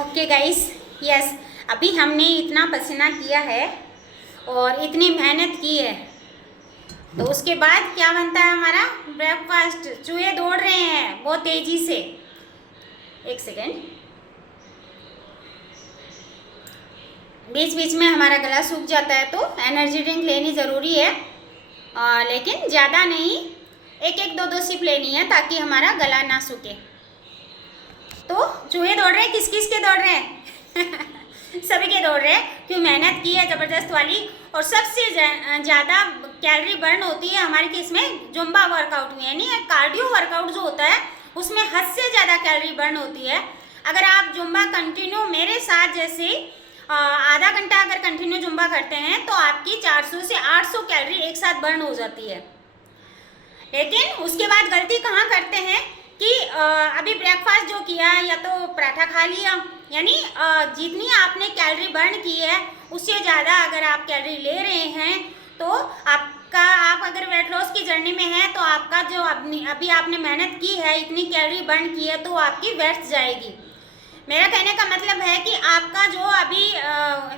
Okay guys, yes, अभी हमने इतना पसीना किया है और इतनी मेहनत की है, तो उसके बाद क्या बनता है हमारा ब्रेकफास्ट। चूहे दौड़ रहे हैं बहुत तेजी से। एक सेकेंड, बीच बीच में हमारा गला सूख जाता है तो एनर्जी ड्रिंक लेनी ज़रूरी है, लेकिन ज़्यादा नहीं, एक एक दो दो सिप लेनी है ताकि हमारा गला ना सूखे। तो चूहे दौड़ रहे हैं, किस किस के दौड़ रहे हैं? सभी के दौड़ रहे हैं, क्यों मेहनत की है ज़बरदस्त वाली। और सबसे ज़्यादा कैलोरी बर्न होती है हमारे केस में जुम्बा वर्कआउट में, यानी कार्डियो वर्कआउट जो होता है उसमें हद से ज़्यादा कैलोरी बर्न होती है। अगर आप जुम्बा कंटिन्यू मेरे साथ जैसे आधा घंटा अगर कंटिन्यू जुम्बा करते हैं तो आपकी 400 से 800 कैलोरी एक साथ बर्न हो जाती है। लेकिन उसके बाद गलती कहाँ करते हैं कि अभी ब्रेकफास्ट जो किया या तो पराठा खा लिया, यानी जितनी आपने कैलोरी बर्न की है उससे ज़्यादा अगर आप कैलोरी ले रहे हैं तो आप अगर वेट लॉस की जर्नी में हैं तो आपका जो अभी आपने मेहनत की है, इतनी कैलोरी बर्न की है तो आपकी व्यर्थ जाएगी। मेरा कहने का मतलब है कि आपका जो अभी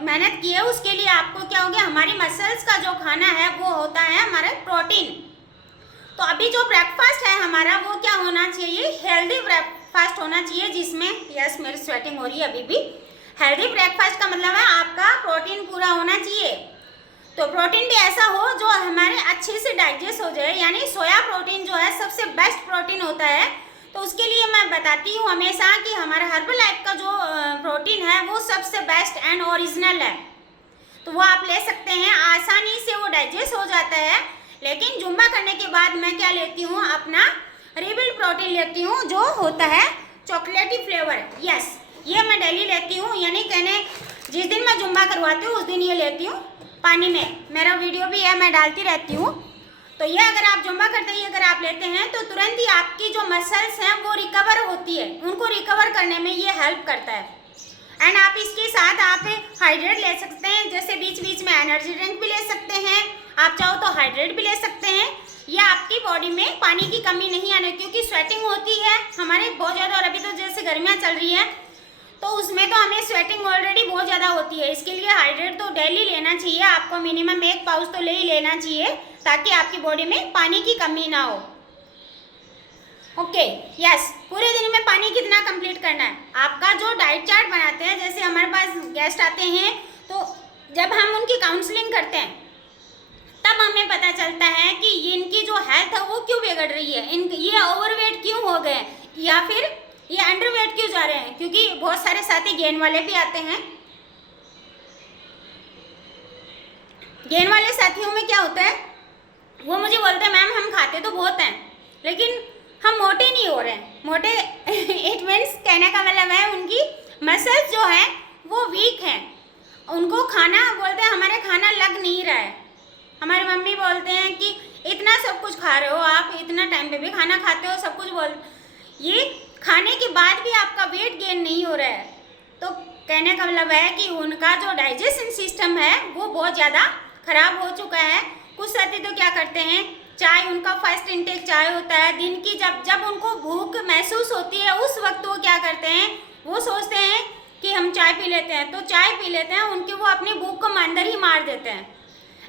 मेहनत की है उसके लिए आपको क्या हो गया, हमारी मसल्स का जो खाना है वो होता है हमारा प्रोटीन। तो अभी जो ब्रेकफास्ट है हमारा वो क्या होना चाहिए, हेल्दी ब्रेकफास्ट होना चाहिए जिसमें, यस मेरी स्वेटिंग हो रही है अभी भी। हेल्दी ब्रेकफास्ट का मतलब है आपका प्रोटीन पूरा होना चाहिए। तो प्रोटीन भी ऐसा हो जो हमारे अच्छे से डाइजेस्ट हो जाए, यानी सोया प्रोटीन जो है सबसे बेस्ट प्रोटीन होता है। तो उसके लिए मैं बताती हूँ हमेशा कि हमारा हर्बलाइफ का जो प्रोटीन है वो सबसे बेस्ट एंड ओरिजिनल है, तो वो आप ले सकते हैं, आसानी से वो डाइजेस्ट हो जाता है। लेकिन जुम्बा करने के बाद मैं क्या लेती हूँ, अपना रिबिल्ड प्रोटीन लेती हूँ जो होता है चॉकलेटी फ्लेवर। यस, ये मैं डेली लेती हूँ, यानी कहने जिस दिन मैं जुम्बा करवाती हूँ उस दिन ये लेती हूँ पानी में। मेरा वीडियो भी है, मैं डालती रहती हूँ। तो ये अगर आप जुम्बा करते ही अगर आप लेते हैं तो तुरंत ही आपकी जो मसल्स हैं वो रिकवर होती है, उनको रिकवर करने में ये हेल्प करता है। एंड आप इसके साथ आप हाइड्रेट ले सकते हैं, जैसे बीच बीच में एनर्जी ड्रिंक भी ले सकते हैं, आप चाहो तो हाइड्रेट भी ले सकते हैं। ये आपकी बॉडी में पानी की कमी नहीं आने, क्योंकि स्वेटिंग होती है हमारे बहुत ज़्यादा, और अभी तो जैसे गर्मियाँ चल रही हैं तो उसमें तो हमें स्वेटिंग ऑलरेडी बहुत ज़्यादा होती है। इसके लिए हाइड्रेट तो डेली लेना चाहिए आपको, मिनिमम 1 पाउच तो ले ही लेना चाहिए ताकि आपकी बॉडी में पानी की कमी ना हो। ओके, यस, पूरे दिन में पानी कितना कंप्लीट करना है, आपका जो डाइट चार्ट बनाते हैं, जैसे हमारे पास गेस्ट आते हैं तो जब हम उनकी काउंसलिंग करते हैं तब हमें पता चलता है कि इनकी जो हेल्थ है वो क्यों बिगड़ रही है, ये ओवरवेट क्यों हो गए या फिर ये अंडरवेट क्यों जा रहे हैं। क्योंकि बहुत सारे साथी गेन वाले भी आते हैं। गेन वाले साथियों में क्या होता है, वो मुझे बोलते हैं मैम हम खाते तो बहुत हैं लेकिन हम मोटे नहीं हो रहे हैं। मोटे इट मीन्स कहने का मतलब है उनकी मसल्स जो है वो वीक हैं, उनको खाना बोलते हैं हमारे खाना लग नहीं रहा है। हमारी मम्मी बोलते हैं कि इतना सब कुछ खा रहे हो आप, इतना टाइम पे भी खाना खाते हो, सब कुछ ये खाने के बाद भी आपका वेट गेन नहीं हो रहा है। तो कहने का मतलब है कि उनका जो डाइजेशन सिस्टम है वो बहुत ज़्यादा खराब हो चुका है। कुछ साथी तो क्या करते हैं, चाय, उनका फर्स्ट इनटेक चाय होता है दिन की, जब उनको भूख महसूस होती है उस वक्त वो क्या करते हैं, वो सोचते हैं कि हम चाय पी लेते हैं, तो चाय पी लेते हैं, उनकी वो अपनी भूख को अंदर ही मार देते हैं।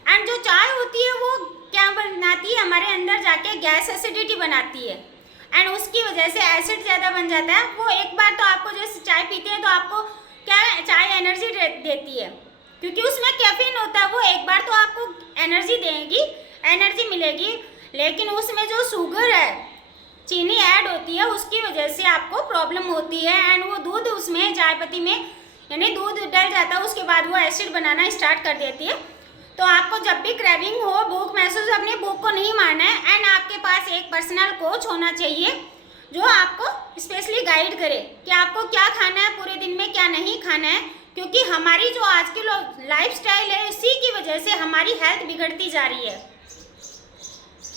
एंड जो चाय होती है वो क्या बनाती है, हमारे अंदर जाके गैस एसिडिटी बनाती है, एंड उसकी वजह से एसिड ज़्यादा बन जाता है। वो एक बार तो आपको जैसे चाय पीते हैं तो आपको क्या चाय एनर्जी देती है क्योंकि उसमें कैफीन होता है, वो एक बार तो आपको एनर्जी देगी, एनर्जी मिलेगी, लेकिन उसमें जो शुगर है, चीनी ऐड होती है, उसकी वजह से आपको प्रॉब्लम होती है। एंड वो दूध उसमें चाय पत्ती में यानी दूध डल जाता है, उसके बाद वो एसिड बनाना स्टार्ट कर देती है। तो आपको जब भी क्रेविंग हो, भूख महसूस, अपनी भूख को नहीं मारना है, एंड आपके पास एक पर्सनल कोच होना चाहिए जो आपको स्पेशली गाइड करे कि आपको क्या खाना है पूरे दिन में, क्या नहीं खाना है। क्योंकि हमारी जो आज की लाइफस्टाइल है इसी की वजह से हमारी हेल्थ बिगड़ती जा रही है।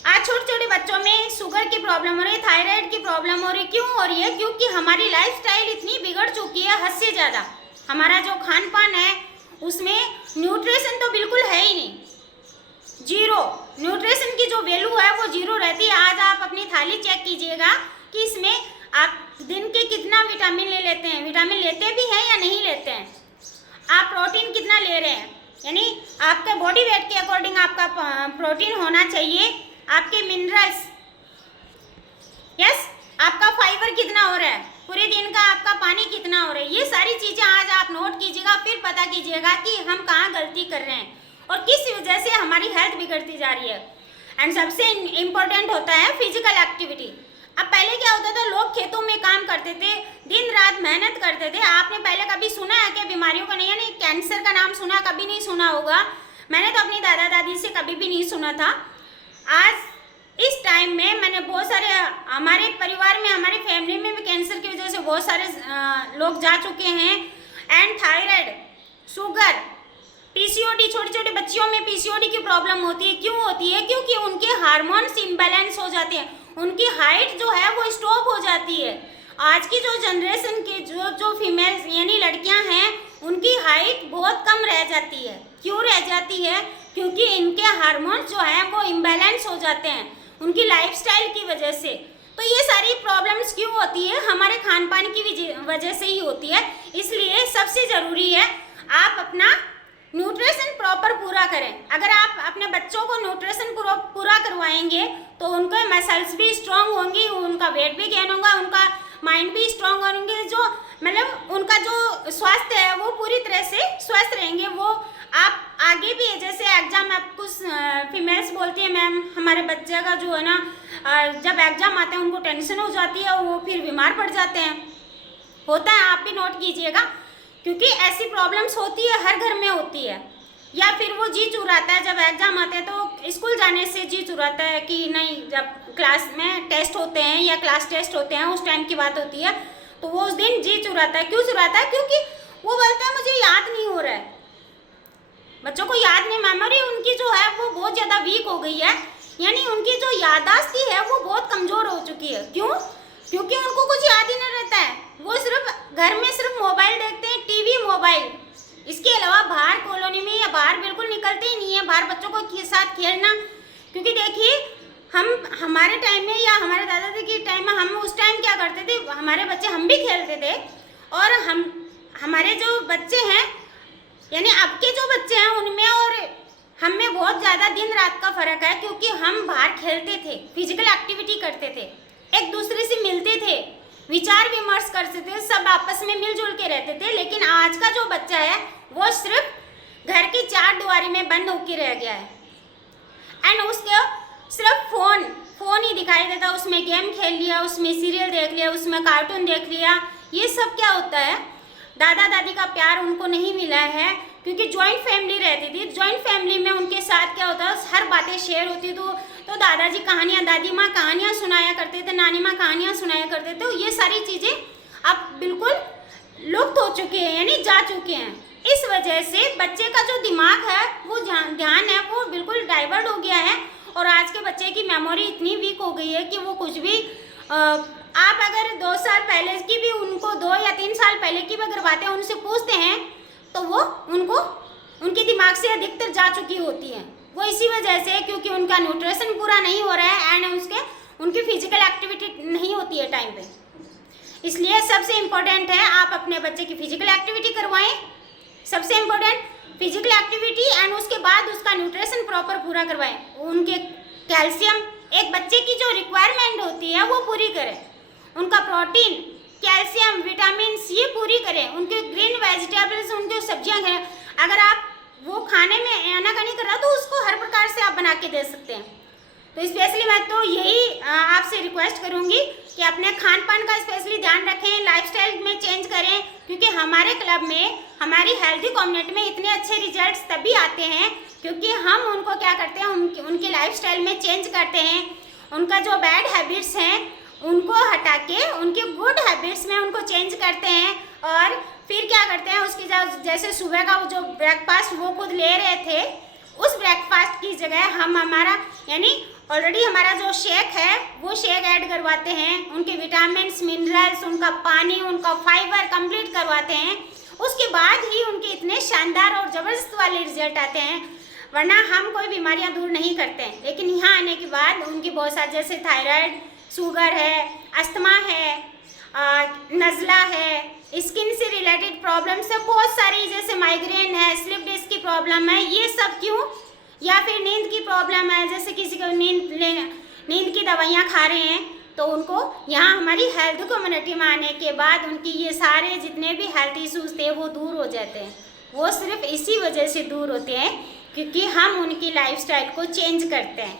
आज छोटे छोटे बच्चों में शुगर की प्रॉब्लम हो रही है, थायराइड की प्रॉब्लम हो रही है, क्यों हो रही है, क्योंकि हमारी लाइफस्टाइल इतनी बिगड़ चुकी है हद से ज़्यादा। हमारा जो खान पान है उसमें न्यूट्रिशन तो बिल्कुल है ही नहीं, जीरो। न्यूट्रिशन की जो वैल्यू है वो जीरो रहती है। आज आप अपनी थाली चेक कीजिएगा कि इसमें आप दिन के कितना विटामिन ले लेते हैं, विटामिन लेते भी हैं या नहीं लेते हैं, आप प्रोटीन कितना ले रहे हैं, यानी आपके बॉडी वेट के अकॉर्डिंग आपका प्रोटीन होना चाहिए, आपके मिनरल्स, यस, आपका फाइबर कितना हो रहा है, पूरे दिन का आपका पानी कितना हो रहा है, ये सारी चीज़ें आज आप नोट कीजिएगा, फिर पता कीजिएगा कि हम कहाँ गलती कर रहे हैं और किस वजह से हमारी हेल्थ बिगड़ती जा रही है। एंड सबसे इम्पोर्टेंट होता है फिजिकल एक्टिविटी। अब पहले क्या होता था, लोग खेतों में काम करते थे, दिन रात मेहनत करते थे। आपने पहले कभी सुना है कि बीमारियों का नहीं, यानी कैंसर का नाम सुना, कभी नहीं सुना होगा, मैंने तो अपनी दादा दादी से कभी भी नहीं सुना था। आज इस टाइम में मैंने बहुत सारे, हमारे परिवार में, हमारी फैमिली में भी कैंसर की वजह से बहुत सारे लोग जा चुके हैं। एंड थायराइड, शुगर, पीसीओडी, छोटी छोटी बच्चियों में पीसीओडी की प्रॉब्लम होती है। क्यों होती है? क्योंकि उनके हार्मोन्स इम्बैलेंस हो जाते हैं, उनकी हाइट जो है वो स्टॉप हो जाती है। आज की जो जनरेशन के जो फीमेल्स यानी लड़कियां हैं, उनकी हाइट बहुत कम रह जाती है। क्यों रह जाती है? क्योंकि इनके हार्मोन्स जो हैं वो इम्बैलेंस हो जाते हैं उनकी लाइफस्टाइल की वजह से। तो ये सारी प्रॉब्लम्स क्यों होती है? हमारे खान पान की वजह से ही होती है। इसलिए सबसे ज़रूरी है आप अपना न्यूट्रिशन प्रॉपर पूरा करें। अगर आप अपने बच्चों को न्यूट्रिशन पूरा करवाएंगे तो उनके मसल्स भी स्ट्रांग होंगी, उनका वेट भी गेन होगा, उनका माइंड भी स्ट्रांग होंगे, जो मतलब उनका जो स्वास्थ्य है वो पूरी तरह से स्वस्थ रहेंगे। वो आप आगे भी, जैसे एग्जाम, आप कुछ फीमेल्स बोलती है मैम हमारे बच्चे का जो है ना, जब एग्जाम आते हैं उनको टेंशन हो जाती है, वो फिर बीमार पड़ जाते हैं। होता है, आप भी नोट कीजिएगा, क्योंकि ऐसी प्रॉब्लम्स होती है, हर घर में होती है। या फिर वो जी चुराता है, जब एग्जाम आते हैं तो स्कूल जाने से जी चुराता है कि नहीं, जब क्लास में टेस्ट होते हैं या क्लास टेस्ट होते हैं उस टाइम की बात होती है, तो वो उस दिन जी चुराता है। क्यों चुराता है? क्योंकि वो बोलता है मुझे याद नहीं हो रहा है। बच्चों को याद नहीं, मेमोरी उनकी जो है वो बहुत ज़्यादा वीक हो गई है, यानी उनकी जो याददाश्त है वो बहुत कमज़ोर हो चुकी है। क्यों? क्योंकि उनको कुछ याद ही नहीं रहता है। वो सिर्फ घर में सिर्फ मोबाइल देखते हैं, टीवी, मोबाइल, इसके अलावा बाहर कॉलोनी में या बाहर बिल्कुल निकलते ही नहीं है, बाहर बच्चों को साथ खेलना। क्योंकि देखिए, हमारे टाइम में या हमारे दादा दादी के टाइम में, हम उस टाइम क्या करते थे, हमारे बच्चे, हम भी खेलते थे, और हमारे जो बच्चे हैं, यानी अब के जो बच्चे हैं, उनमें और हम में बहुत ज़्यादा दिन रात का फ़र्क है। क्योंकि हम बाहर खेलते थे, फिजिकल एक्टिविटी करते थे, एक दूसरे से मिलते थे, विचार विमर्श करते थे, सब आपस में मिलजुल के रहते थे। लेकिन आज का जो बच्चा है वो सिर्फ घर की चार दीवारी में बंद होकर रह गया है। एंड उसको सिर्फ फ़ोन ही दिखाई देता, उसमें गेम खेल लिया, उसमें सीरियल देख लिया, उसमें कार्टून देख लिया। ये सब क्या होता है? दादा दादी का प्यार उनको नहीं मिला है, क्योंकि जॉइंट फैमिली रहती थी। जॉइंट फैमिली में उनके साथ क्या होता है, हर बातें शेयर होती। तो दादाजी कहानियाँ, दादी माँ कहानियाँ सुनाया करते थे, नानी माँ कहानियाँ सुनाया करते थे। तो ये सारी चीज़ें अब बिल्कुल लुप्त हो चुके हैं, यानी जा चुके हैं। इस वजह से बच्चे का जो दिमाग है, वो ध्यान है, वो बिल्कुल डाइवर्ट हो गया है। और आज के बच्चे की मेमोरी इतनी वीक हो गई है कि वो कुछ भी, आप अगर 2 साल पहले की भी, उनको 2 या 3 साल पहले की भी अगर बातें उनसे पूछते हैं तो वो उनके दिमाग से अधिकतर जा चुकी होती हैं। वो इसी वजह से, क्योंकि उनका न्यूट्रिशन पूरा नहीं हो रहा है एंड उनकी फिजिकल एक्टिविटी नहीं होती है टाइम पे। इसलिए सबसे इम्पोर्टेंट है आप अपने बच्चे की फिजिकल एक्टिविटी करवाएं, सबसे इम्पोर्टेंट फिजिकल एक्टिविटी, एंड उसके बाद उसका न्यूट्रिशन प्रॉपर पूरा करवाएं। उनके कैल्शियम, एक बच्चे की जो रिक्वायरमेंट होती है वो पूरी करें, उनका प्रोटीन, कैल्शियम, विटामिन ये पूरी करें, उनके ग्रीन वेजिटेबल्स, उनकी सब्जियां खाएं। अगर आप वो खाने में आना का नहीं कर रहा तो उसको हर प्रकार से आप बना के दे सकते हैं। तो स्पेशली मैं तो यही आपसे रिक्वेस्ट करूंगी कि अपने खान पान का स्पेशली ध्यान रखें, लाइफस्टाइल में चेंज करें, क्योंकि हमारे क्लब में, हमारी हेल्दी कम्युनिटी में इतने अच्छे रिजल्ट्स तभी आते हैं क्योंकि हम उनको क्या करते हैं, उनके लाइफस्टाइल में चेंज करते हैं। उनका जो बैड हैबिट्स हैं उनको हटा के उनके गुड हैबिट्स में उनको चेंज करते हैं। और फिर क्या करते हैं, उसकी जैसे सुबह का जो ब्रेकफास्ट वो खुद ले रहे थे, उस ब्रेकफास्ट की जगह हम हमारा, यानी ऑलरेडी हमारा जो शेक है वो शेक ऐड करवाते हैं, उनके विटामिन्स, मिनरल्स, उनका पानी, उनका फाइबर कंप्लीट करवाते हैं। उसके बाद ही उनके इतने शानदार और ज़बरदस्त वाले रिजल्ट आते हैं। वरना हम कोई बीमारियां दूर नहीं करते हैं, लेकिन यहाँ आने के बाद उनकी बहुत सारी, जैसे थायराइड, शुगर है, अस्थमा है, नज़ला है, स्किन से रिलेटेड प्रॉब्लम्स है बहुत सारी, जैसे माइग्रेन है, स्लिप डिस्क की प्रॉब्लम है, ये सब क्यों, या फिर नींद की प्रॉब्लम है, जैसे किसी को नींद की दवाइयाँ खा रहे हैं तो उनको यहाँ हमारी हेल्थ कम्युनिटी में आने के बाद उनकी ये सारे जितने भी हेल्थ इश्यूज थे वो दूर हो जाते हैं। वो सिर्फ इसी वजह से दूर होते हैं क्योंकि हम उनकी लाइफस्टाइल को चेंज करते हैं।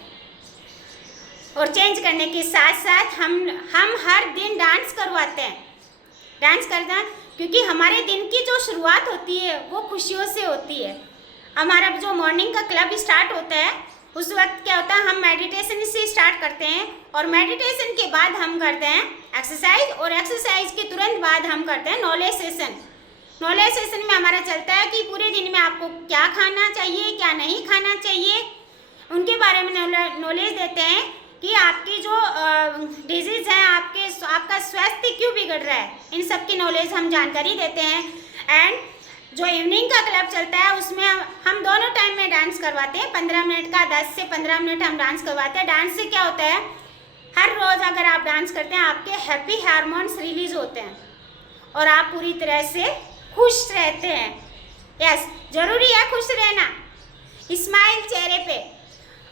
और चेंज करने के साथ साथ हम हर दिन डांस करवाते हैं, डांस करना, क्योंकि हमारे दिन की जो शुरुआत होती है वो खुशियों से होती है। हमारा जो मॉर्निंग का क्लब स्टार्ट होता है उस वक्त क्या होता है, हम मेडिटेशन से स्टार्ट करते हैं और मेडिटेशन के बाद हम करते हैं एक्सरसाइज, और एक्सरसाइज के तुरंत बाद हम करते हैं नॉलेज सेशन। नॉलेज सेशन में हमारा चलता है कि पूरे दिन में आपको क्या खाना चाहिए, क्या नहीं खाना चाहिए, उनके बारे में नॉलेज देते हैं कि आपकी जो डिजीज़ है, आपका स्वास्थ्य क्यों बिगड़ रहा है, इन सब की नॉलेज हम जानकारी देते हैं। एंड जो इवनिंग का क्लब चलता है उसमें हम दोनों टाइम में डांस करवाते हैं, 15 मिनट का, 10 से 15 मिनट हम डांस करवाते हैं। डांस से क्या होता है, हर रोज़ अगर आप डांस करते हैं आपके हैप्पी हार्मोन्स रिलीज होते हैं और आप पूरी तरह से खुश रहते हैं। यस, ज़रूरी है खुश रहना। स्माइल चेहरे पे,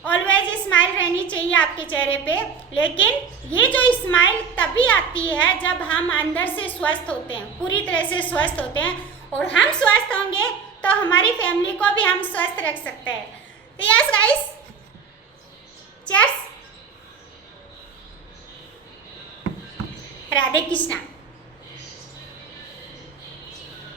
ऑलवेज स्माइल रहनी चाहिए आपके चेहरे पे, लेकिन ये जो स्माइल तभी आती है जब हम अंदर से स्वस्थ होते हैं, पूरी तरह से स्वस्थ होते हैं, और हम स्वस्थ होंगे तो हमारी फैमिली को भी हम स्वस्थ रख सकते हैं। तो yes guys, cheers, Radhe Krishna.